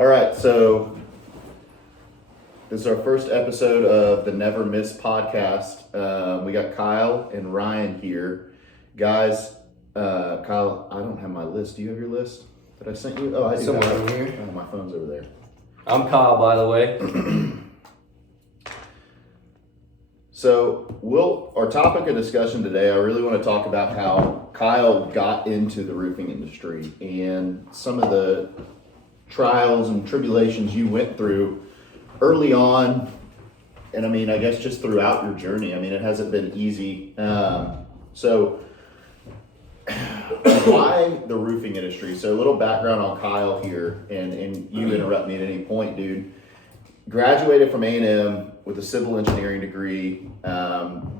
All right, so this is our first episode of the Never Miss podcast. We got Kyle and Ryan here. Guys, Kyle, I don't have my list. Do you have your list that I sent you? Oh, I do. Somewhere over here. Oh, my phone's over there. I'm Kyle, by the way. So our topic of discussion today, I really want to talk about how Kyle got into the roofing industry and some of the trials and tribulations you went through early on. And I mean, I guess just throughout your journey. I mean, it hasn't been easy. So why the roofing industry? So a little background on Kyle here, and you interrupt me at any point, dude. Graduated from A&M with a civil engineering degree. Grew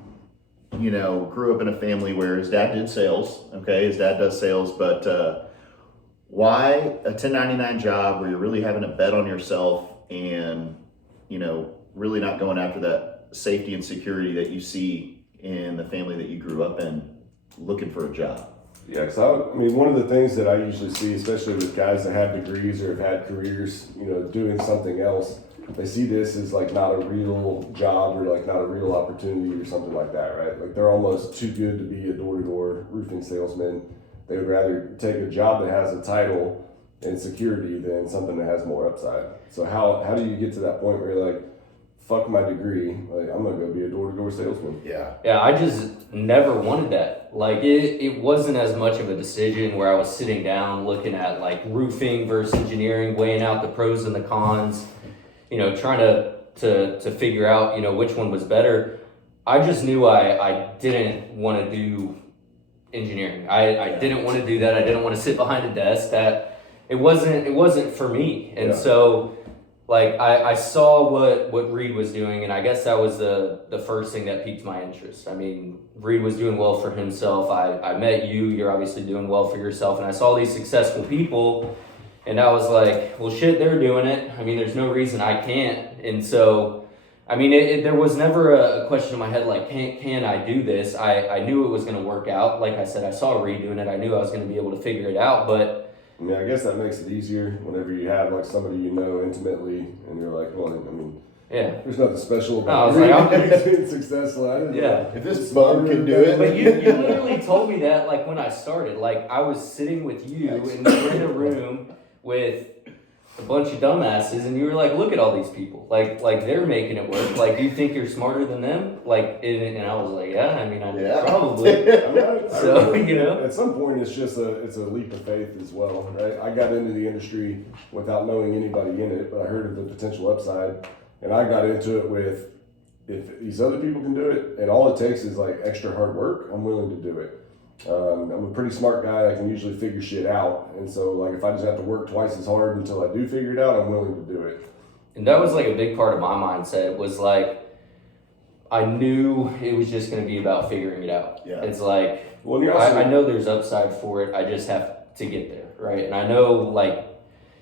up in a family where his dad did sales. Okay, his dad does sales, but why a 1099 job where you're really having to bet on yourself and, really not going after that safety and security that you see in the family that you grew up in, looking for a job? Yeah, because one of the things that I usually see, especially with guys that have degrees or have had careers, doing something else, they see this as like not a real job or like not a real opportunity or something like that, right? Like they're almost too good to be a door-to-door roofing salesman. They would rather take a job that has a title and security than something that has more upside. So how do you get to that point where you're like, fuck my degree, like I'm gonna go be a door-to-door salesman? Yeah, I just never wanted that. Like it wasn't as much of a decision where I was sitting down looking at like roofing versus engineering, weighing out the pros and the cons, trying to figure out, which one was better. I just knew I didn't want to do engineering. I didn't want to do that. I didn't want to sit behind a desk. That it wasn't for me. And so like I saw what Reed was doing, and I guess that was the first thing that piqued my interest. I mean, Reed was doing well for himself. I met you. You're obviously doing well for yourself. And I saw these successful people, and I was like, well, shit, they're doing it. I mean, there's no reason I can't. And so, I mean, there was never a question in my head like, can I do this? I knew it was going to work out. Like I said, I saw Reed doing it. I knew I was going to be able to figure it out, but I mean, I guess that makes it easier whenever you have like somebody intimately, and you're like, well, there's nothing special about being successful. If this bum can do it. But you literally told me that like when I started. Like I was sitting with you and you were in a room with a bunch of dumbasses, and you were like, look at all these people. Like they're making it work. Like, do you think you're smarter than them? Like, and I was like, probably. So, at some point it's a leap of faith as well, right? I got into the industry without knowing anybody in it, but I heard of the potential upside, and I got into it with, if these other people can do it, and all it takes is like extra hard work, I'm willing to do it. I'm a pretty smart guy. I can usually figure shit out. And so, like, if I just have to work twice as hard until I do figure it out, I'm willing to do it. And that was, like, a big part of my mindset was, like, I knew it was just going to be about figuring it out. Yeah. It's like, I know there's upside for it. I just have to get there, right? And I know, like,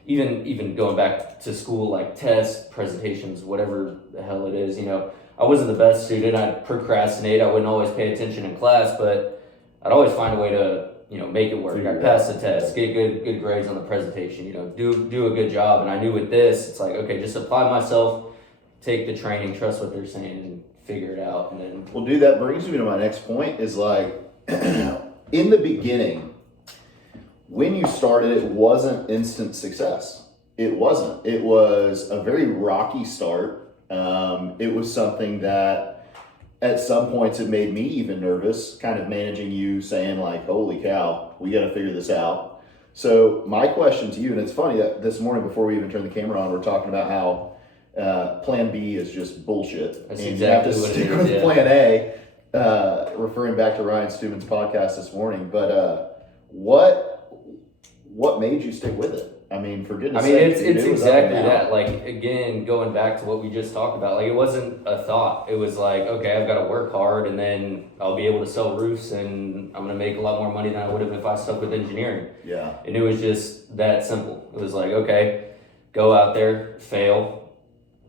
even going back to school, like, tests, presentations, whatever the hell it is, I wasn't the best student. I'd procrastinate. I wouldn't always pay attention in class, but I'd always find a way to, make it work. I'd pass the test, get good grades on the presentation, do a good job. And I knew with this, it's like, okay, just apply myself, take the training, trust what they're saying, and figure it out. And then, well, dude, that brings me to my next point is like, in the beginning, when you started, it wasn't instant success. It wasn't. It was a very rocky start. It was something that at some points it made me even nervous, kind of managing you, saying like, holy cow, we got to figure this out. So my question to you, and it's funny that this morning before we even turned the camera on, we're talking about how plan B is just bullshit. That's and exactly you have to what stick it is, with plan A, referring back to Ryan Steuben's podcast this morning. But what made you stick with it? I mean, for goodness sake. It's exactly that. Like, again, going back to what we just talked about, like, it wasn't a thought. It was like, okay, I've got to work hard, and then I'll be able to sell roofs, and I'm going to make a lot more money than I would have if I stuck with engineering. Yeah. And it was just that simple. It was like, okay, go out there, fail,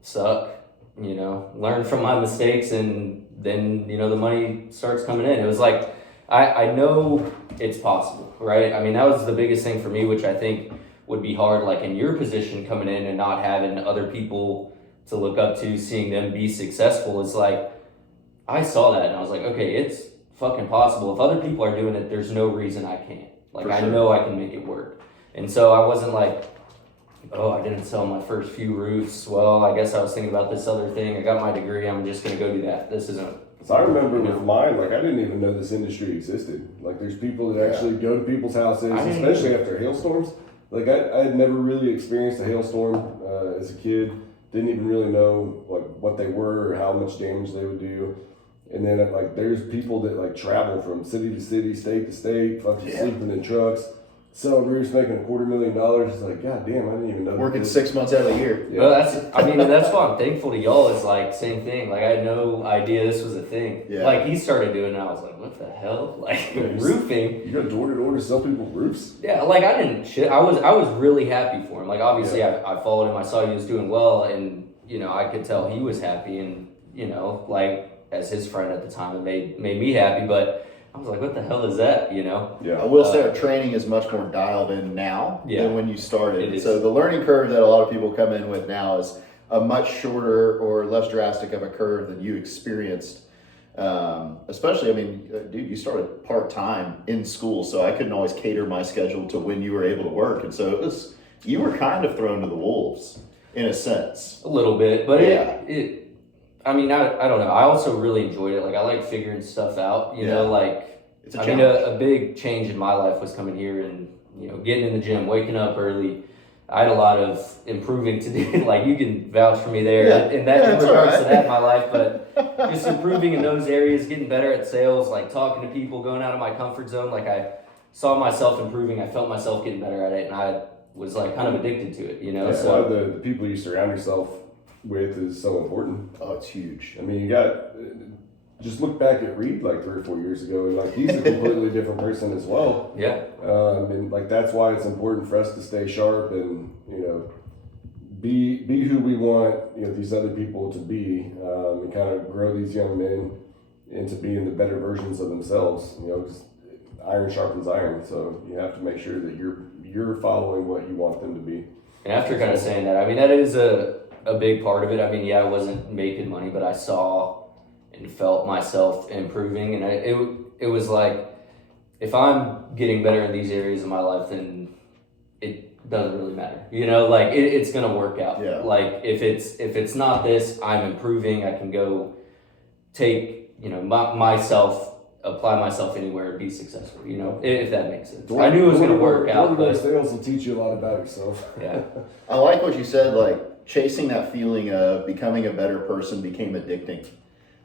suck, learn from my mistakes, and then, the money starts coming in. It was like, I know it's possible, right? I mean, that was the biggest thing for me, which I think would be hard, like in your position coming in and not having other people to look up to, seeing them be successful. It's like, I saw that and I was like, okay, it's fucking possible. If other people are doing it, there's no reason I can't. Like, For I sure. know I can make it work. And so I wasn't like, oh, I didn't sell my first few roofs. Well, I guess I was thinking about this other thing. I got my degree. I'm just going to go do that. This isn't. So I remember with mine, like I didn't even know this industry existed. Like there's people that actually go to people's houses, especially after hailstorms. Like I had never really experienced a hailstorm as a kid. Didn't even really know like what they were or how much damage they would do. And then like there's people that like travel from city to city, state to state, fucking sleeping in trucks, selling roofs, making $250,000. It's like, God damn, I didn't even know. Working 6 months out of the year. Yeah. Well, that's why I'm thankful to y'all. Is like same thing. Like I had no idea this was a thing. Yeah. Like he started doing it, I was like, what the hell? Like roofing. You go door to door to sell people roofs? Yeah, like I didn't shit. I was really happy for him. Like obviously I followed him. I saw he was doing well, and I could tell he was happy, and like as his friend at the time, it made me happy. But I was like, what the hell is that? Yeah. I will say our training is much more dialed in now than when you started. It is. So the learning curve that a lot of people come in with now is a much shorter or less drastic of a curve than you experienced. Especially, I mean, dude, you started part-time in school, so I couldn't always cater my schedule to when you were able to work. And so you were kind of thrown to the wolves in a sense. A little bit, but Yeah. I mean, I don't know. I also really enjoyed it. Like I like figuring stuff out, like It's a I challenge. mean, a big change in my life was coming here and, getting in the gym, waking up early. I had a lot of improving to do. Like you can vouch for me there in that's regards all to that in my life, but just improving in those areas, getting better at sales, like talking to people, going out of my comfort zone. Like I saw myself improving. I felt myself getting better at it, and I was like kind of addicted to it, Yeah, So a lot of the people you surround yourself with is so important. Oh, it's huge. I mean, you got just look back at Reed like 3 or 4 years ago, and like he's a completely different person as well. yeah. And like that's why it's important for us to stay sharp and be who we want these other people to be, and kind of grow these young men into being the better versions of themselves. Because iron sharpens iron, so you have to make sure that you're following what you want them to be. And after kind of saying that, I mean, that is a big part of it. I mean, I wasn't making money, but I saw and felt myself improving. And it was like, if I'm getting better in these areas of my life, then it doesn't really matter. Like it's going to work out. Yeah. Like if it's not this, I'm improving. I can go take, apply myself anywhere and be successful, if that makes sense. I knew it was going to work out, Door-to-door but sales will teach you a lot about yourself. yeah. I like what you said, like chasing that feeling of becoming a better person became addicting.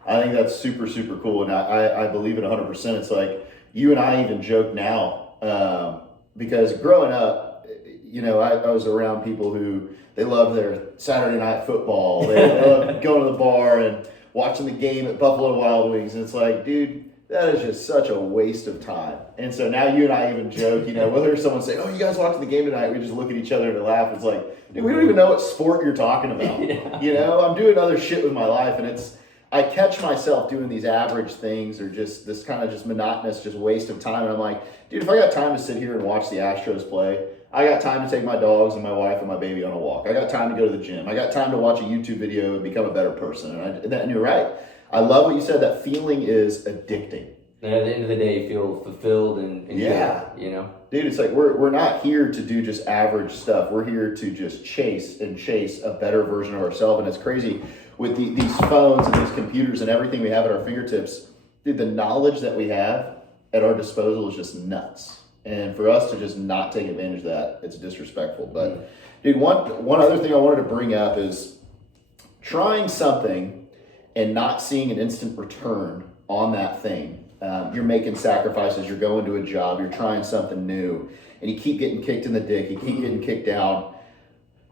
I think that's super, super cool. And I believe it 100%. It's like you and I even joke now, because growing up, I was around people who they love their Saturday night football. They love going to the bar and watching the game at Buffalo Wild Wings. And it's like, dude, that is just such a waste of time. And so now you and I even joke, whether someone say, oh, you guys watching the game tonight, we just look at each other and laugh. It's like, dude, we don't even know what sport you're talking about. Yeah. I'm doing other shit with my life, and I catch myself doing these average things or just this kind of just monotonous, just waste of time. And I'm like, dude, if I got time to sit here and watch the Astros play, I got time to take my dogs and my wife and my baby on a walk. I got time to go to the gym. I got time to watch a YouTube video and become a better person. And you're right. I love what you said. That feeling is addicting. And at the end of the day, you feel fulfilled and Yeah. good, Dude, it's like we're not here to do just average stuff. We're here to just chase a better version of ourselves. And it's crazy with these phones and these computers and everything we have at our fingertips. Dude, the knowledge that we have at our disposal is just nuts. And for us to just not take advantage of that, it's disrespectful. But dude, one other thing I wanted to bring up is trying something and not seeing an instant return on that thing. You're making sacrifices, you're going to a job, you're trying something new, and you keep getting kicked in the dick, you keep getting kicked down.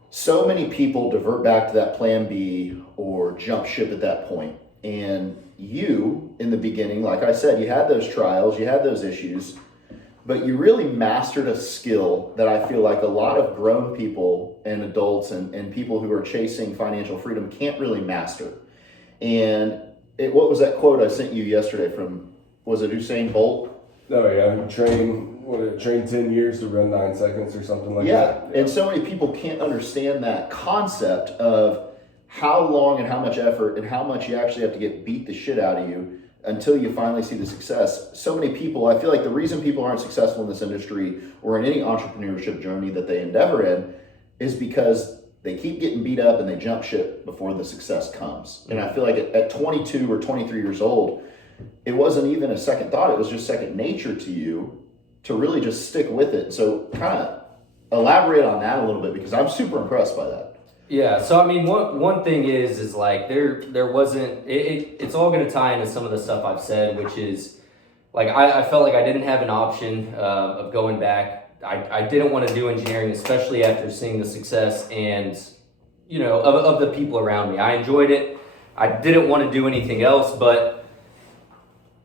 So many people divert back to that plan B or jump ship at that point. And you, in the beginning, like I said, you had those trials, you had those issues, but you really mastered a skill that I feel like a lot of grown people and adults and people who are chasing financial freedom can't really master. And what was that quote I sent you yesterday from, was it Usain Bolt? Oh yeah, train train 10 years to run 9 seconds or something like Yeah. that. And so many people can't understand that concept of how long and how much effort and how much you actually have to get beat the shit out of you until you finally see the success. So many people, I feel like the reason people aren't successful in this industry or in any entrepreneurship journey that they endeavor in is because they keep getting beat up and they jump ship before the success comes. And I feel like at 22 or 23 years old, it wasn't even a second thought. It was just second nature to you to really just stick with it. So kind of elaborate on that a little bit, because I'm super impressed by that. Yeah, so I mean, one thing is like there wasn't, it's all going to tie into some of the stuff I've said, which is like I felt like I didn't have an option of going back. I didn't want to do engineering, especially after seeing the success and, you know, of the people around me. I enjoyed it. I didn't want to do anything else, but,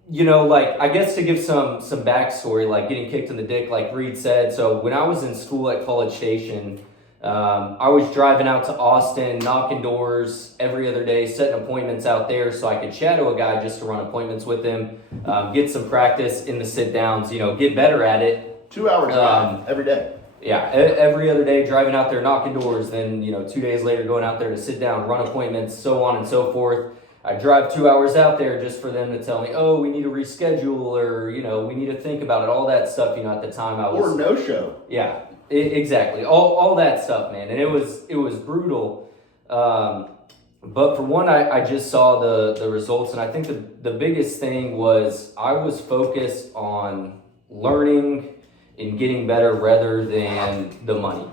you know, like, I guess to give some backstory, like getting kicked in the dick, like Reed said. So when I was in school at College Station, I was driving out to Austin, knocking doors every other day, setting appointments out there so I could shadow a guy just to run appointments with him, get some practice in the sit downs, you know, get better at it. 2 hours drive every day. Yeah, every other day driving out there, knocking doors, then, you know, 2 days later going out there to sit down, run appointments, so on and so forth. I drive 2 hours out there just for them to tell me, oh, we need to reschedule, or, you know, we need to think about it, all that stuff, you know, at the time I was... Or no show. Yeah, exactly. All that stuff, man. And it was brutal. But for one, I just saw the results, and I think the biggest thing was I was focused on learning and getting better rather than the money.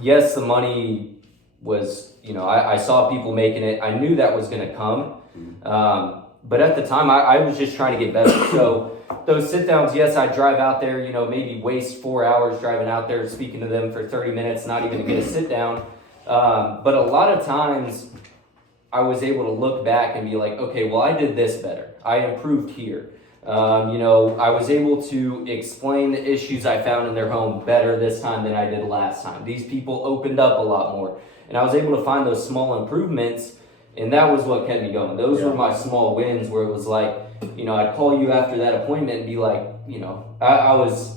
Yes, the money was, you know, I saw people making it. I knew that was going to come. But at the time, I was just trying to get better. So those sit downs, yes, I'd drive out there, you know, maybe waste 4 hours driving out there, speaking to them for 30 minutes, not even to get a sit down. But a lot of times I was able to look back and be like, okay, well, I did this better. I improved here. You know, I was able to explain the issues I found in their home better this time than I did last time. These people opened up a lot more. And I was able to find those small improvements, and that was what kept me going. Those were my small wins, where it was like, you know, I'd call you after that appointment and be like, you know, I was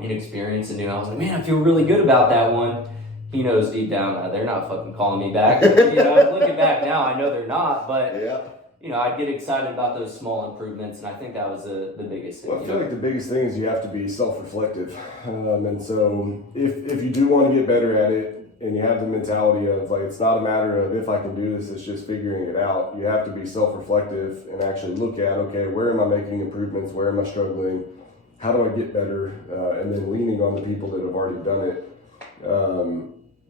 inexperienced and new. I was like, man, I feel really good about that one. He knows deep down they're not fucking calling me back. You know, looking back now, I know they're not, but... Yeah. You know, I'd get excited about those small improvements, and I think that was the biggest thing. Well, I feel like the biggest thing is you have to be self-reflective. And so if you do want to get better at it, and you have the mentality of, like, it's not a matter of if I can do this, it's just figuring it out. You have to be self-reflective and actually look at, okay, where am I making improvements? Where am I struggling? How do I get better? And then leaning on the people that have already done it.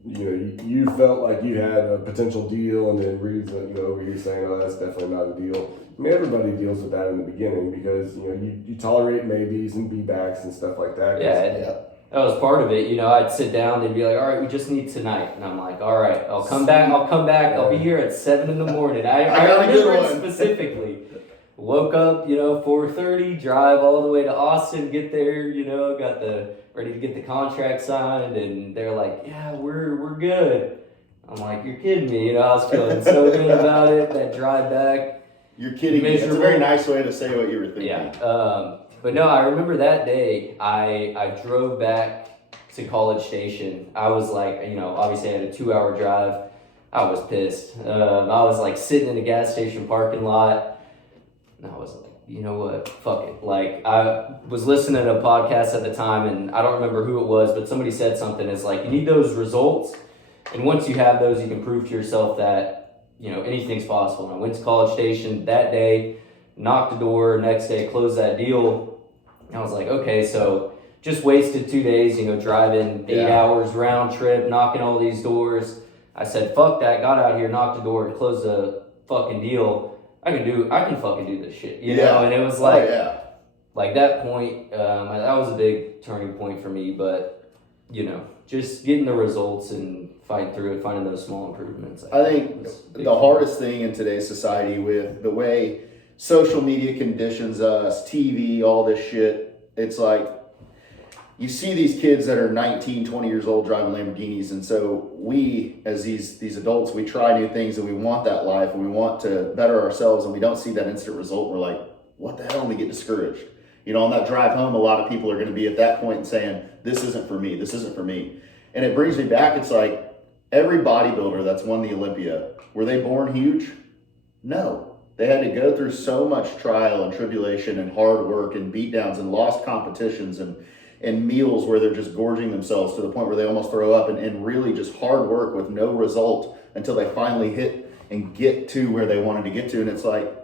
You know, you felt like you had a potential deal, and then Reed's, you know, over here saying, oh, that's definitely not a deal. I mean, everybody deals with that in the beginning because, you know, you tolerate maybes and be-backs and stuff like that. Yeah, that was part of it. You know, I'd sit down, they'd be like, all right, we just need tonight. And I'm like, all right, I'll come back. I'll be here at 7 a.m. I got a good remember it one. specifically. Woke up, you know, 4:30, drive all the way to Austin, get there, you know, ready to get the contract signed, and they're like, yeah, we're good. I'm like, you're kidding me, you know, I was feeling so good about it, that drive back. You're kidding me. It's a very nice way to say what you were thinking. Yeah, but no, I remember that day, I drove back to College Station. I was like, you know, obviously I had a 2-hour drive. I was pissed. I was like sitting in a gas station parking lot. And I was like, you know what, fuck it. Like, I was listening to a podcast at the time, and I don't remember who it was, but somebody said something. It's like, you need those results, and once you have those, you can prove to yourself that, you know, anything's possible. And I went to College Station that day, knocked the door, next day closed that deal. And I was like, okay, so just wasted 2 days, you know, driving 8 hours round trip, knocking all these doors. I said, fuck that, got out here, knocked the door, and closed the fucking deal. I can fucking do this shit, you know? And it was like, like that point, that was a big turning point for me, but, you know, just getting the results and fighting through it, finding those small improvements. I think the hardest thing in today's society, with the way social media conditions us, TV, all this shit, it's like, you see these kids that are 19, 20 years old driving Lamborghinis, and so we, as these adults, we try new things and we want that life and we want to better ourselves, and we don't see that instant result. We're like, what the hell? And we get discouraged. On that drive home, a lot of people are going to be at that point and saying, this isn't for me, this isn't for me. And it brings me back, it's like every bodybuilder that's won the Olympia, were they born huge? No. They had to go through so much trial and tribulation and hard work and beatdowns and lost competitions and meals where they're just gorging themselves to the point where they almost throw up and really just hard work with no result until they finally hit and get to where they wanted to get to. And it's like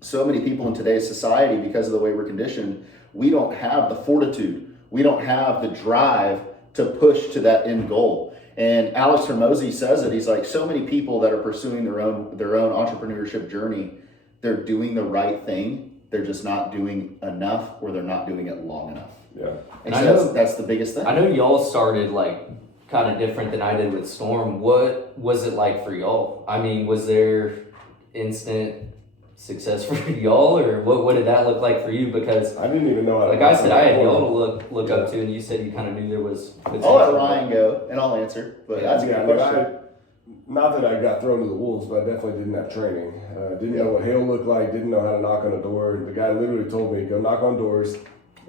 so many people in today's society, because of the way we're conditioned, we don't have the fortitude. We don't have the drive to push to that end goal. And Alex Hormozi says it. He's like, so many people that are pursuing their own entrepreneurship journey, they're doing the right thing. They're just not doing enough, or they're not doing it long enough. Yeah. And so that's the biggest thing. I know y'all started like kind of different than I did with Storm. What was it like for y'all? I mean, was there instant success for y'all, or what did that look like for you? Because I didn't even know how to, like I said, I had y'all to look up to, and you said you kind of knew there was potential. I'll let Ryan go and I'll answer, but that's a good question. Not that I got thrown to the wolves, but I definitely didn't have training. Didn't know what hail looked like, didn't know how to knock on a door. The guy literally told me, go knock on doors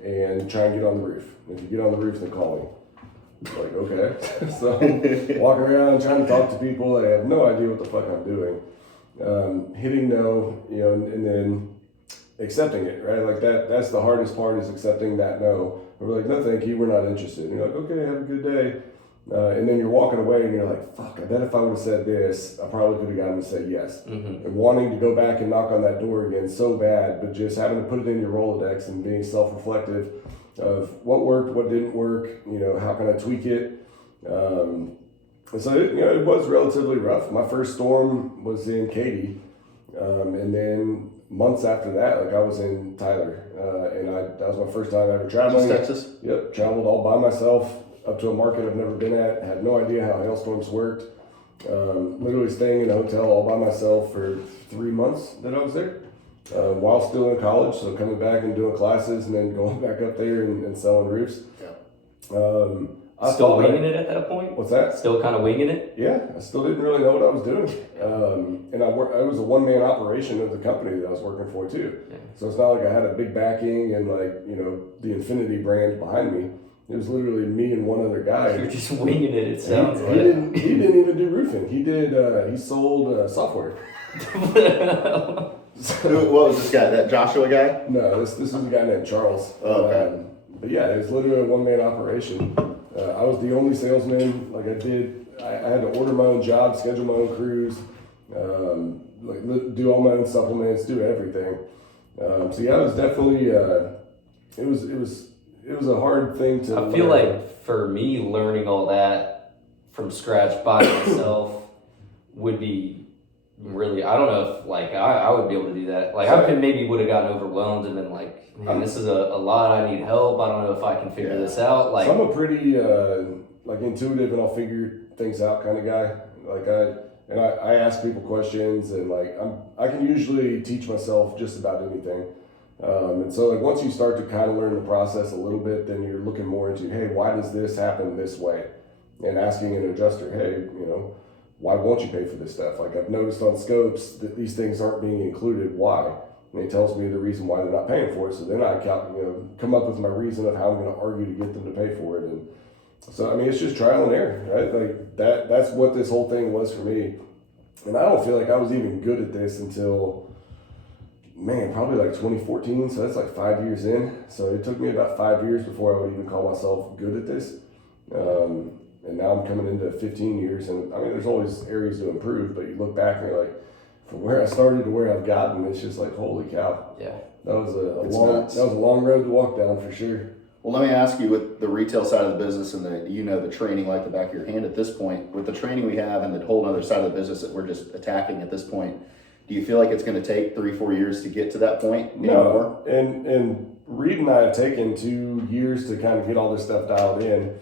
and try and get on the roof. If you get on the roof, then call me. Like, okay. So walking around trying to talk to people, I have no idea what the fuck I'm doing. Hitting no, and then accepting it, right? Like that's the hardest part, is accepting that no. We're like, no, thank you, we're not interested. And you're like, okay, have a good day. And then you're walking away and you're like, fuck, I bet if I would have said this, I probably could have gotten to say yes. Mm-hmm. And wanting to go back and knock on that door again so bad, but just having to put it in your Rolodex and being self-reflective of what worked, what didn't work, how can I tweak it? And so it was relatively rough. My first Storm was in Katy, and then months after that, like I was in Tyler, and that was my first time ever traveling. Texas? Yep, traveled all by myself up to a market I've never been at. Had no idea how hailstorms worked. Literally staying in a hotel all by myself for 3 months that I was there, while still in college. So coming back and doing classes, and then going back up there and selling roofs. Yeah. Still winging it at that point? What's that? Still kind of winging it? Yeah, I still didn't really know what I was doing. And I was a one-man operation of the company that I was working for too. Yeah. So it's not like I had a big backing and the Infinity brand behind me. It was literally me and one other guy. You're just winging it, it sounds like. He didn't even do roofing. He sold software. What was this guy, that Joshua guy? No, this was a guy named Charles. Oh, okay. But yeah, it was literally a one-man operation. I was the only salesman. Like I had to order my own job, schedule my own crews, do all my own supplements, do everything. So yeah, it was definitely it was a hard thing to learn. I feel like for me, learning all that from scratch by myself would be really, I don't know if I would be able to do that. Like I maybe would have gotten overwhelmed and been like, man, this is a lot. I need help. I don't know if I can figure this out. Like, so I'm a pretty intuitive and I'll figure things out kind of guy. I ask people questions, and I can usually teach myself just about anything. And so once you start to kind of learn the process a little bit, then you're looking more into, hey, why does this happen this way? And asking an adjuster, hey, why won't you pay for this stuff? Like I've noticed on scopes that these things aren't being included. Why? And he tells me the reason why they're not paying for it. So then I come up with my reason of how I'm going to argue to get them to pay for it. And so, it's just trial and error, right? Like that's what this whole thing was for me. And I don't feel like I was even good at this until, probably 2014. So that's 5 years in. So it took me about 5 years before I would even call myself good at this. And now I'm coming into 15 years, and there's always areas to improve, but you look back and you're like, from where I started to where I've gotten, it's just like, holy cow. Yeah. That was a long road to walk down for sure. Well, let me ask you, with the retail side of the business and the training like the back of your hand at this point, with the training we have and the whole other side of the business that we're just attacking at this point, do you feel like it's going to take 3-4 years to get to that point? No. And Reed and I have taken 2 years to kind of get all this stuff dialed in.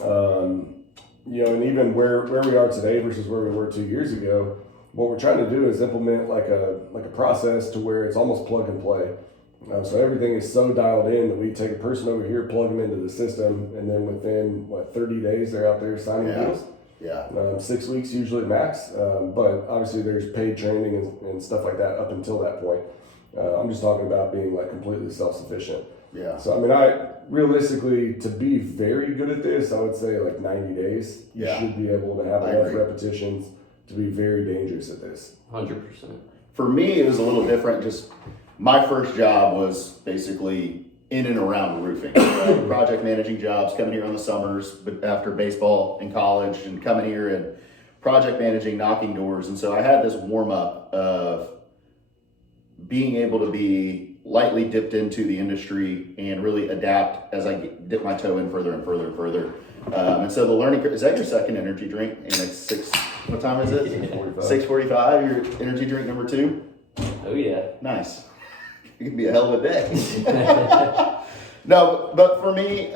And even where we are today versus where we were 2 years ago, what we're trying to do is implement like a process to where it's almost plug and play. So everything is so dialed in that we take a person over here, plug them into the system, and then within 30 days they're out there signing deals. Yeah. 6 weeks usually max, but obviously there's paid training and stuff like that up until that point. I'm just talking about being completely self-sufficient. Yeah. So, I mean, realistically, to be very good at this, I would say like 90 days. You should be able to have enough repetitions to be very dangerous at this. 100%. For me, it was a little different. Just my first job was basically in and around roofing, right? Project managing jobs, coming here on the summers, but after baseball in college, and coming here and project managing, knocking doors. And so I had this warm up of being able to be lightly dipped into the industry and really adapt as I dip my toe in further and further and further. And so the learning curve, is that your second energy drink? And it's 6, what time is it? 6:45, your energy drink number 2? Oh yeah. Nice. It could be a hell of a day. No, but for me,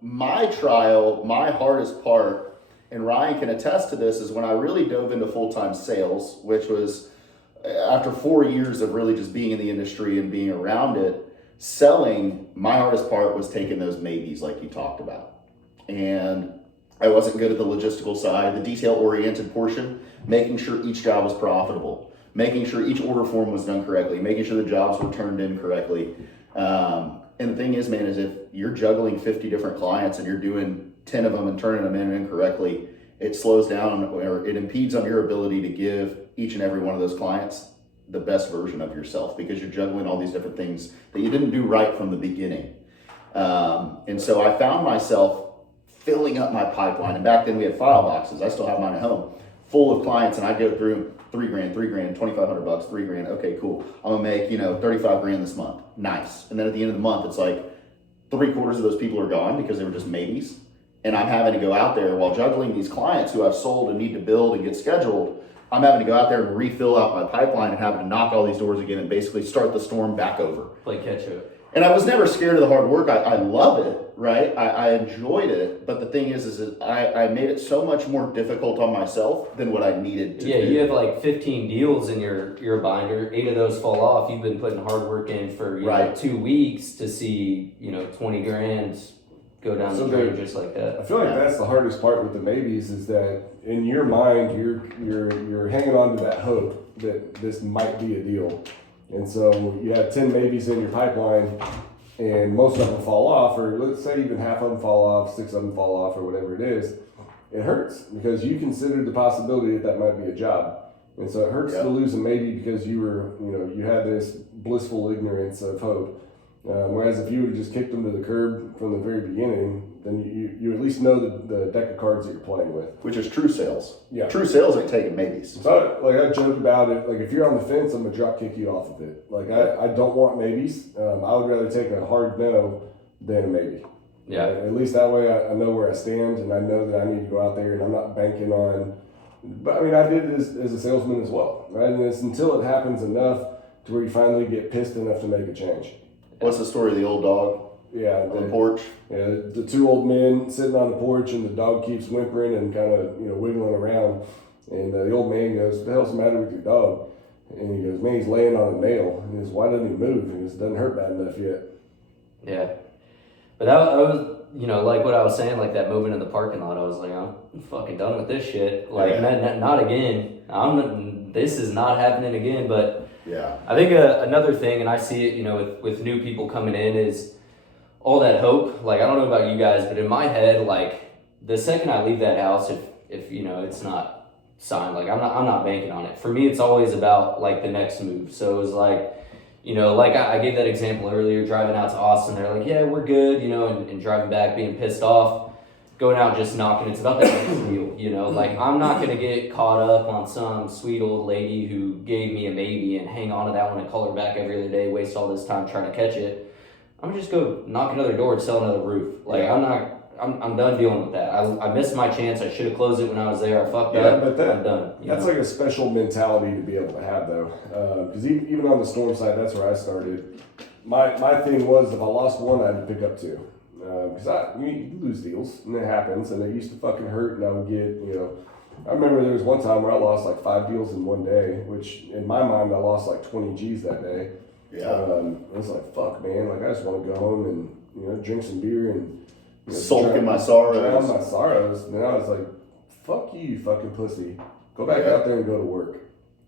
my trial, my hardest part, and Ryan can attest to this, is when I really dove into full-time sales, which was after 4 years of really just being in the industry and being around it. Selling, my hardest part was taking those maybes like you talked about. And I wasn't good at the logistical side, the detail-oriented portion, making sure each job was profitable, making sure each order form was done correctly, making sure the jobs were turned in correctly. And the thing is, man, is if you're juggling 50 different clients and you're doing 10 of them and turning them in incorrectly, it slows down or it impedes on your ability to give each and every one of those clients the best version of yourself, because you're juggling all these different things that you didn't do right from the beginning. And so I found myself filling up my pipeline. And back then we had file boxes. I still have mine at home, full of clients, and I go through $3,000, $2,500, $3,000. Okay, cool. I'm gonna make, $35,000 this month. Nice. And then at the end of the month, it's like 3/4 of those people are gone because they were just maybes. And I'm having to go out there while juggling these clients who I've sold and need to build and get scheduled. I'm having to go out there and refill out my pipeline and having to knock all these doors again and basically start the storm back over. Play catch up. And I was never scared of the hard work. I love it, right? I enjoyed it. But the thing is that I made it so much more difficult on myself than what I needed to do. Yeah, you have like 15 deals in your binder. 8 of those fall off. You've been putting hard work in for 2 weeks to see 20 grand go down the drain just like that. I feel like that's the hardest part with the maybes, is that in your mind you're hanging on to that hope that this might be a deal. And so you have 10 maybes in your pipeline, and most of them fall off, or let's say even half of them fall off, 6 of them fall off, or whatever it is. It hurts because you considered the possibility that might be a job. And so it hurts to lose a maybe because you had this blissful ignorance of hope. Whereas if you would have just kicked them to the curb from the very beginning, then you at least know the deck of cards that you're playing with. Which is true sales. Yeah. True sales ain't taking maybes. So I joke about it. Like, if you're on the fence, I'm gonna drop kick you off of it. Like, I don't want maybes. I would rather take a hard no than a maybe. Yeah. At least that way I know where I stand, and I know that I need to go out there, and I'm not banking on. But I mean, I did it as a salesman as well, right? And it's until it happens enough to where you finally get pissed enough to make a change. What's the story of the old dog? Yeah, On the porch? Yeah, the 2 old men sitting on the porch, and the dog keeps whimpering and kind of wiggling around. And the old man goes, "What the hell's the matter with your dog?" And he goes, "Man, he's laying on a nail." And he goes, "Why doesn't he move?" And he goes, "It doesn't hurt bad enough yet." Yeah. But that was, like what I was saying, like that moment in the parking lot, I was like, I'm fucking done with this shit. Like, not again. This is not happening again. But yeah, I think another thing, and I see it, with new people coming in, is all that hope. Like, I don't know about you guys, but in my head, like, the second I leave that house, if it's not signed, like, I'm not banking on it. For me, it's always about like the next move. So it was like, like I gave that example earlier, driving out to Austin, they're like, yeah, we're good, and driving back being pissed off, going out just knocking. It's about that next deal, like, I'm not going to get caught up on some sweet old lady who gave me a maybe and hang on to that one and call her back every other day, waste all this time trying to catch it. I'm gonna just go knock another door and sell another roof. Like, I'm done dealing with that. I missed my chance. I should have closed it when I was there. I fucked up. But I'm done. That's like a special mentality to be able to have, though. Because even on the storm side, that's where I started. My thing was, if I lost one, I had to pick up 2. Because you lose deals, and it happens, and it used to fucking hurt, and I would get, I remember there was one time where I lost like 5 deals in one day, which in my mind, I lost like 20 G's that day. Yeah. I was like, fuck, man, like, I just want to go home and, drink some beer and sulk in my sorrows. Drown my sorrows. And then I was like, fuck you fucking pussy. Go back out there and go to work.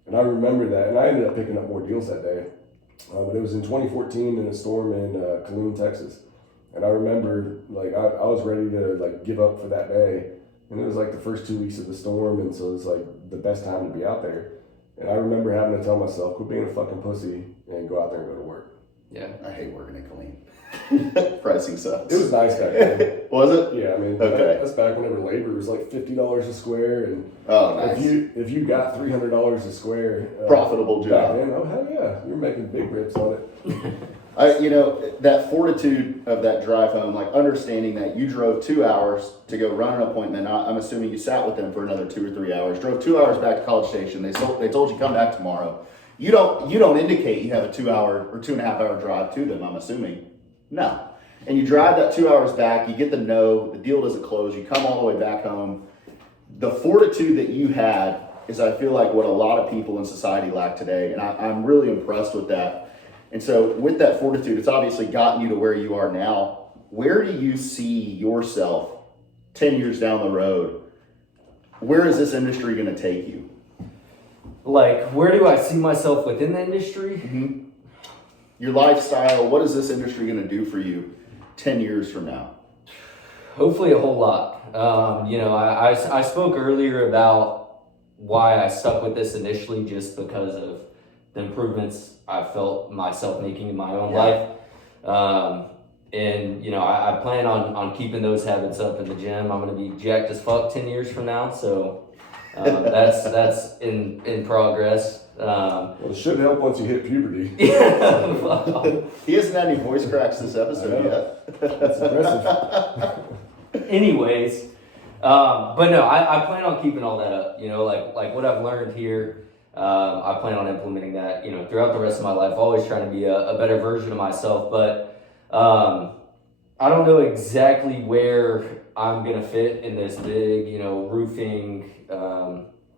And I remember that. And I ended up picking up more deals that day. But it was in 2014 in a storm in Killeen, Texas. And I remember, like, I was ready to, like, give up for that day. And it was, like, the first 2 weeks of the storm, and so it was, like, the best time to be out there. And I remember having to tell myself, quit being a fucking pussy and go out there and go to work. Yeah. I hate working at Killeen. Pricing sucks. It was nice back then. Was it? Yeah, I mean, Okay. that's back whenever labor was like $50 a square, and Oh, nice. if you got $300 a square, Profitable back job. then, oh hell yeah, you're making big rips on it. That fortitude of that drive home, like understanding that you drove 2 hours to go run an appointment. I'm assuming you sat with them for another 2 or 3 hours. Drove 2 hours back to College Station. They told you come back tomorrow. You don't indicate you have a 2 hour or 2.5 hour drive to them. I'm assuming no. And you drive that 2 hours back. You get the no. The deal doesn't close. You come all the way back home. The fortitude that you had is, I feel like, what a lot of people in society lack today, and I'm really impressed with that. And so with that fortitude, it's obviously gotten you to where you are now. Where do you see yourself 10 years down the road? Where is this industry going to take you? Like, where do I see myself within the industry? Mm-hmm. Your lifestyle, what is this industry going to do for you 10 years from now? Hopefully a whole lot. I spoke earlier about why I stuck with this initially, just because of the improvements I felt myself making in my own life. I plan on keeping those habits up in the gym. I'm going to be jacked as fuck 10 years from now. So that's in progress. Well, it should help once you hit puberty. He hasn't had any voice cracks this episode yet. That's impressive. Anyways, but no, I plan on keeping all that up. Like what I've learned here, I plan on implementing that, throughout the rest of my life, always trying to be a better version of myself. But I don't know exactly where I'm going to fit in this big, roofing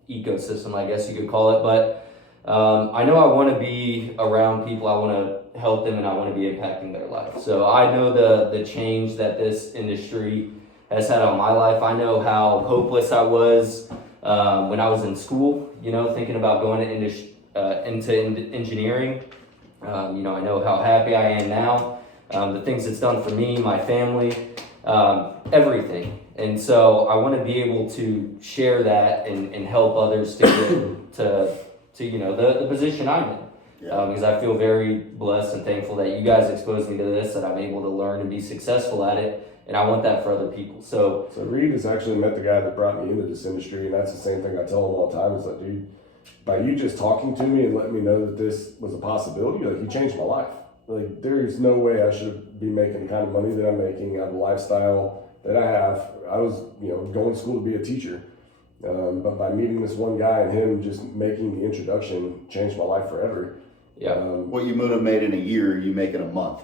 ecosystem, I guess you could call it. But I know I want to be around people. I want to help them, and I want to be impacting their life. So I know the change that this industry has had on my life. I know how hopeless I was when I was in school, thinking about going into engineering. I know how happy I am now, the things it's done for me, my family, everything. And so I want to be able to share that and help others to get to the position I'm in. Because I feel very blessed and thankful that you guys exposed me to this, that I'm able to learn and be successful at it. And I want that for other people. So Reed has actually met the guy that brought me into this industry, and that's the same thing I tell him all the time. Is like, dude, by you just talking to me and letting me know that this was a possibility, like, you changed my life. Like, there is no way I should be making the kind of money that I'm making, out of the lifestyle that I have. I was, going to school to be a teacher, but by meeting this one guy and him just making the introduction changed my life forever. yeah. What you would have made in a year, you make in a month.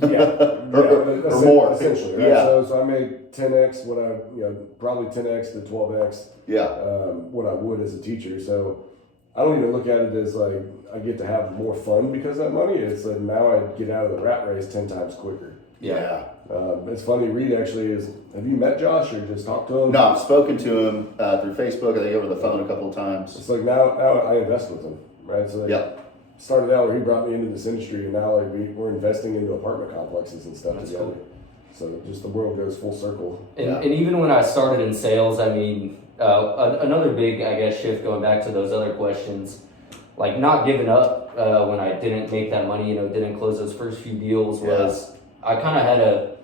or more. Essentially, right? Yeah. So I made 10x what I, probably 10x to 12x. Yeah. What I would as a teacher. So I don't even look at it as like I get to have more fun because of that money. It's like now I get out of the rat race 10 times quicker. Yeah. It's funny. Reed actually is. Have you met Josh or just talked to him? No, I've spoken to him through Facebook. I think over the phone a couple of times. It's like now I invest with him, right? So started out where he brought me into this industry, and now like we're investing into apartment complexes and stuff together. Cool. So just the world goes full circle. And even when I started in sales, I mean, another big, I guess, shift going back to those other questions, like not giving up when I didn't make that money, didn't close those first few deals, was I kind of had to,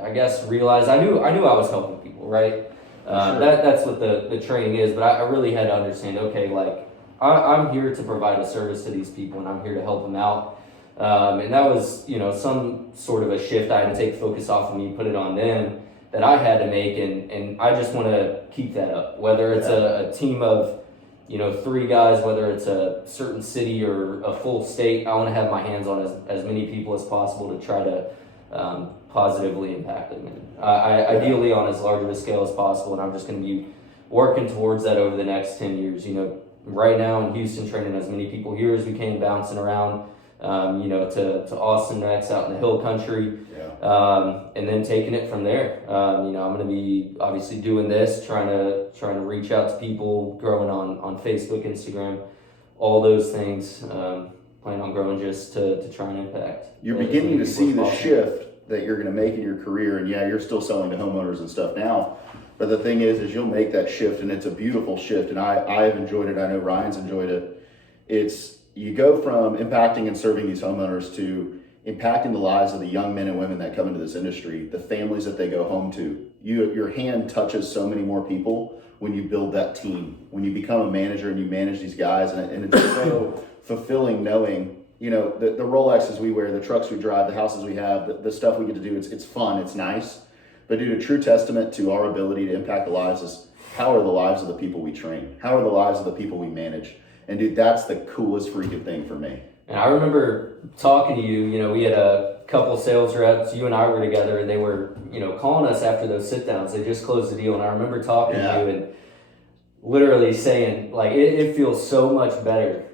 I guess, realize I knew I was helping people, right? Sure. That's what the training is, but I really had to understand, okay, like I'm here to provide a service to these people, and I'm here to help them out. And that was, some sort of a shift I had to take focus off of me, put it on them, that I had to make, and I just want to keep that up. Whether it's a team of, 3 guys, whether it's a certain city or a full state, I want to have my hands on as many people as possible to try to positively impact them. And ideally on as large of a scale as possible, and I'm just going to be working towards that over the next 10 years. Right now in Houston, training as many people here as we can, bouncing around, to Austin next, out in the hill country, and then taking it from there. I'm going to be obviously doing this, trying to reach out to people, growing on Facebook, Instagram, all those things. Plan plan on growing just to try and impact. You're as beginning many to people see as the possible. shift that you're going to make in your career. And yeah, you're still selling to homeowners and stuff now. But the thing is you'll make that shift, and it's a beautiful shift. And I have enjoyed it. I know Ryan's enjoyed it. It's you go from impacting and serving these homeowners to impacting the lives of the young men and women that come into this industry, the families that they go home to. Your hand touches so many more people when you build that team. When you become a manager and you manage these guys, and it's so fulfilling knowing, you know, the Rolexes we wear, the trucks we drive, the houses we have, the stuff we get to do. It's fun, it's nice. But dude, a true testament to our ability to impact the lives is how are the lives of the people we train? How are the lives of the people we manage? And dude, that's the coolest freaking thing for me. And I remember talking to you, you know, we had a couple sales reps, you and I were together, and they were, you know, calling us after those sit downs. They just closed the deal. And I remember talking to you and literally saying, like, it feels so much better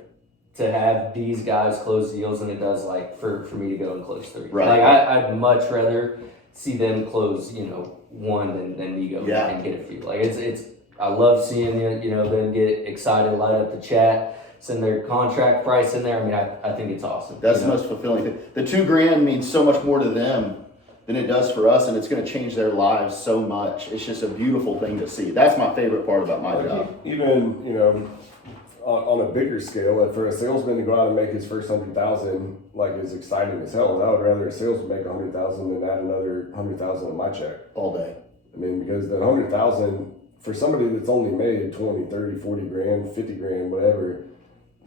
to have these guys close deals than it does, like, for me to go and close 3. Right. Like, I'd much rather see them close, you know, 1 than me go and get a few. Like, it's I love seeing, you know, them get excited, light up the chat, send their contract price in there. I mean, I think it's awesome. That's the most fulfilling thing. The $2,000 means so much more to them than it does for us, and it's going to change their lives so much. It's just a beautiful thing to see. That's my favorite part about my job. Even, you know, on a bigger scale, for a salesman to go out and make his first 100,000, like, is exciting as hell. And I would rather a salesman make 100,000 than add another 100,000 on my check All day. I mean, because the 100,000 for somebody that's only made 20, 30, 40 grand, 50 grand, whatever,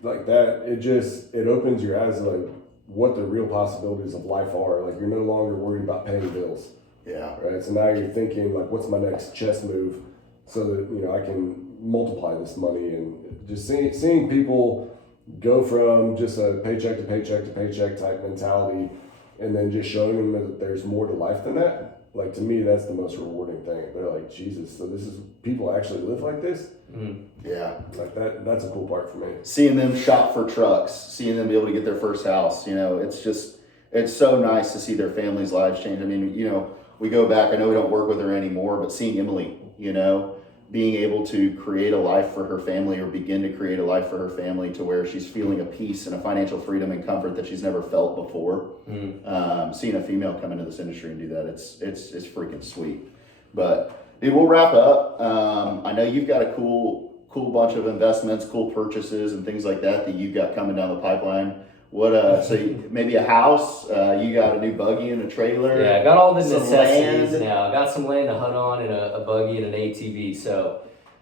like that, it opens your eyes to like what the real possibilities of life are. Like, you're no longer worried about paying bills. Yeah. Right. So now you're thinking like, what's my next chess move so that, you know, I can multiply this money. And just seeing people go from just a paycheck to paycheck to paycheck type mentality, and then just showing them that there's more to life than that. Like, to me, that's the most rewarding thing. They're like, Jesus, so this is, people actually live like this? Yeah. Like, that's a cool part for me. Seeing them shop for trucks, seeing them be able to get their first house, you know, it's so nice to see their families' lives change. I mean, you know, we go back, I know we don't work with her anymore, but seeing Emily, you know, being able to create a life for her family, or begin to create a life for her family, to where she's feeling a peace and a financial freedom and comfort that she's never felt before. Seeing a female come into this industry and do that, it's freaking sweet. But dude, we'll wrap up. I know you've got a cool bunch of investments, cool purchases and things like that you've got coming down the pipeline. What maybe a house, you got a new buggy and a trailer. Yeah, I got all the some necessities land. now. I got some land to hunt on, and a buggy and an ATV. So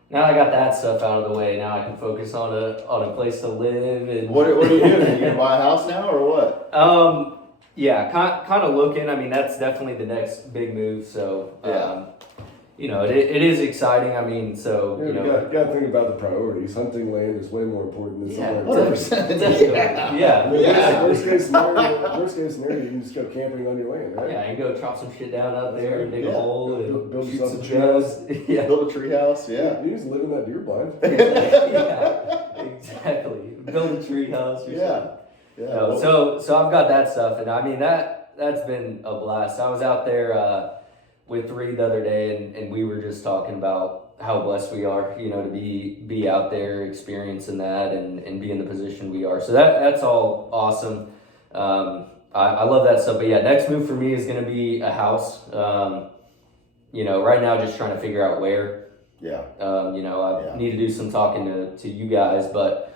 now I got that stuff out of the way. Now I can focus on a place to live. And What are you doing? Are you gonna buy a house now or what? Yeah, kind of looking. I mean, that's definitely the next big move. So you know, it is exciting. I mean, so Yeah, you know, you got to think about the priorities. Hunting land is way more important than something like 100%. definitely. Yeah. Worst case scenario, you can just go camping on your land, right? Yeah, you go chop some shit down out there and dig a hole and Build shoot yourself some a treehouse. trees. Yeah. Build a tree house, yeah. You just live in that deer blind. Yeah, exactly. Build a tree house or something. Yeah. No, so I've got that stuff, and I mean that's been a blast. I was out there with Reed the other day, and we were just talking about how blessed we are, you know, to be out there experiencing that and be in the position we are. So that's all awesome. I love that stuff. But yeah, next move for me is going to be a house. You know, right now just trying to figure out where. Yeah. You know, I need to do some talking to you guys, but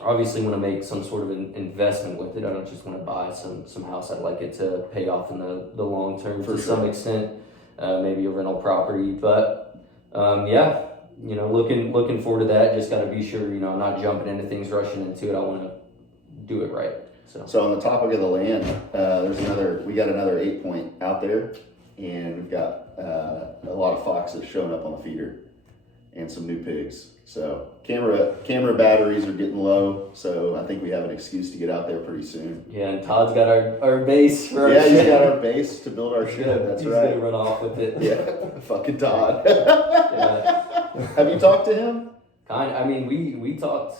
obviously want to make some sort of an investment with it. I don't just want to buy some house. I'd like it to pay off in the long term to some extent, maybe a rental property. But yeah, you know, looking forward to that. Just got to be sure, you know, I'm not jumping into things, rushing into it. I want to do it right. So on the topic of the land, we got another 8-point out there, and we've got a lot of foxes showing up on the feeder and some new pigs. So camera batteries are getting low, so I think we have an excuse to get out there pretty soon. Yeah, and Todd's got our base for our Yeah, he's shed. got our base to build our shed. That's he's right. gonna run off with it. Yeah, fucking Todd. Yeah. Have you talked to him? I mean, we talked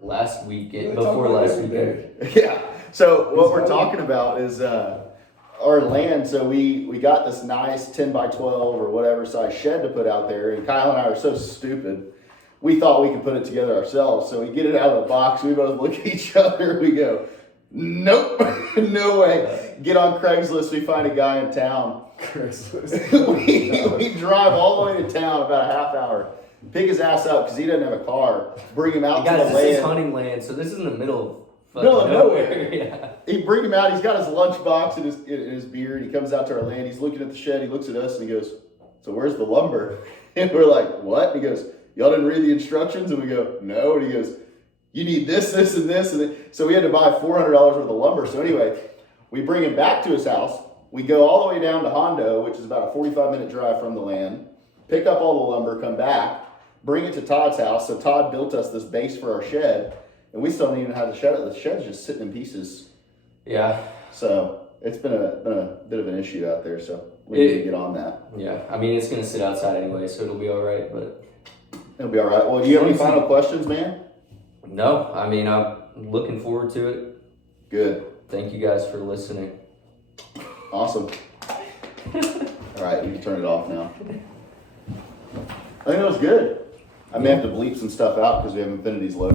last weekend, We before talk last every weekend. day. Yeah. So what we're talking about is our land. So we got this nice 10 by 12 or whatever size shed to put out there, and Kyle and I are so stupid. we thought we could put it together ourselves. So we get it out of the box. We both look at each other. We go, nope, no way. Get on Craigslist. We find a guy in town. we drive all the way to town about a half hour. Pick his ass up because he doesn't have a car. Bring him out to the Guys, land. this is hunting land, so this is in the middle of Middle of nowhere. Yeah. He bring him out. He's got his lunchbox and his beer, and he comes out to our land. He's looking at the shed. He looks at us and he goes, "So where's the lumber?" And we're like, "What?" And he goes, "Y'all didn't read the instructions?" And we go, "No." And he goes, "You need this, this, and this." And so we had to buy $400 worth of lumber. So anyway, we bring him back to his house. We go all the way down to Hondo, which is about a 45-minute drive from the land. Pick up all the lumber, come back, bring it to Todd's house. So Todd built us this base for our shed. And we still don't even have the shed. The shed's just sitting in pieces. Yeah. So it's been a bit of an issue out there. So we need to get on that. Yeah. I mean, it's going to sit outside anyway, so it'll be all right. But It'll be all right. Well, do you have any final questions, man? no, I mean, I'm looking forward to it. Good. Thank you guys for listening. Awesome. All right, you can turn it off now. I think it was good. I may have to bleep some stuff out because we have Infinity's logo.